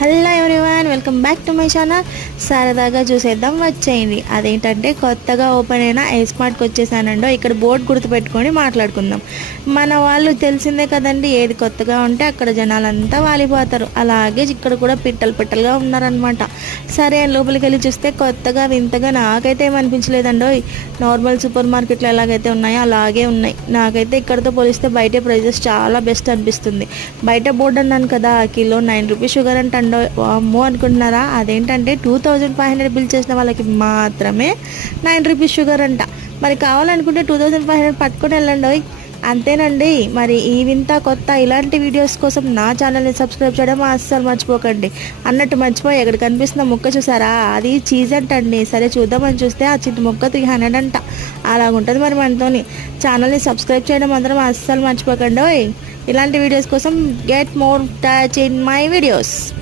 Hello everyone, welcome back to my channel. సరదాగా చూసేద్దాం వచ్చేయండి. అదేంటంటే కొత్తగా ఓపెన్ అయిన స్మార్ట్కి వచ్చేసానండో. ఇక్కడ బోర్డు గుర్తుపెట్టుకొని మాట్లాడుకుందాం. మన వాళ్ళు తెలిసిందే కదండి, ఏది కొత్తగా ఉంటే అక్కడ జనాలంతా వాలిపోతారు. అలాగే ఇక్కడ కూడా పిట్టలుగా ఉన్నారనమాట. సరే లోపలికి వెళ్ళి చూస్తే కొత్తగా వింతగా నాకైతే ఏమనిపించలేదండో. నార్మల్ సూపర్ మార్కెట్లో ఎలాగైతే ఉన్నాయో అలాగే ఉన్నాయి. నాకైతే ఇక్కడతో పోలిస్తే బయట ప్రైజెస్ చాలా బెస్ట్ అనిపిస్తుంది. బయట బోర్డు అన్నాను కదా, కిలో 9 రూపీస్ షుగర్ అంటే అమ్మో అనుకుంటున్నారా? అదేంటంటే 2500 బిల్ చేసిన వాళ్ళకి మాత్రమే 9 రూపీస్ షుగర్ అంట. మరి కావాలనుకుంటే 2500 పట్టుకొని వెళ్ళండి. అంతేనండి. మరి ఈ వింత కొత్త ఇలాంటి వీడియోస్ కోసం నా ఛానల్ని సబ్స్క్రైబ్ చేయడం అస్సలు మర్చిపోకండి. అన్నట్టు మర్చిపోయి ఎక్కడ కనిపిస్తున్న ముక్క చూసారా, అది చీజ్ అంటండి. సరే చూద్దామని చూస్తే ఆ చిన్న ముక్క 300 అంట. అలాగుంటుంది మరి మనతోని. ఛానల్ని సబ్స్క్రైబ్ చేయడం మాత్రం అస్సలు మర్చిపోకండి. ఇలాంటి వీడియోస్ కోసం get more touch in my videos.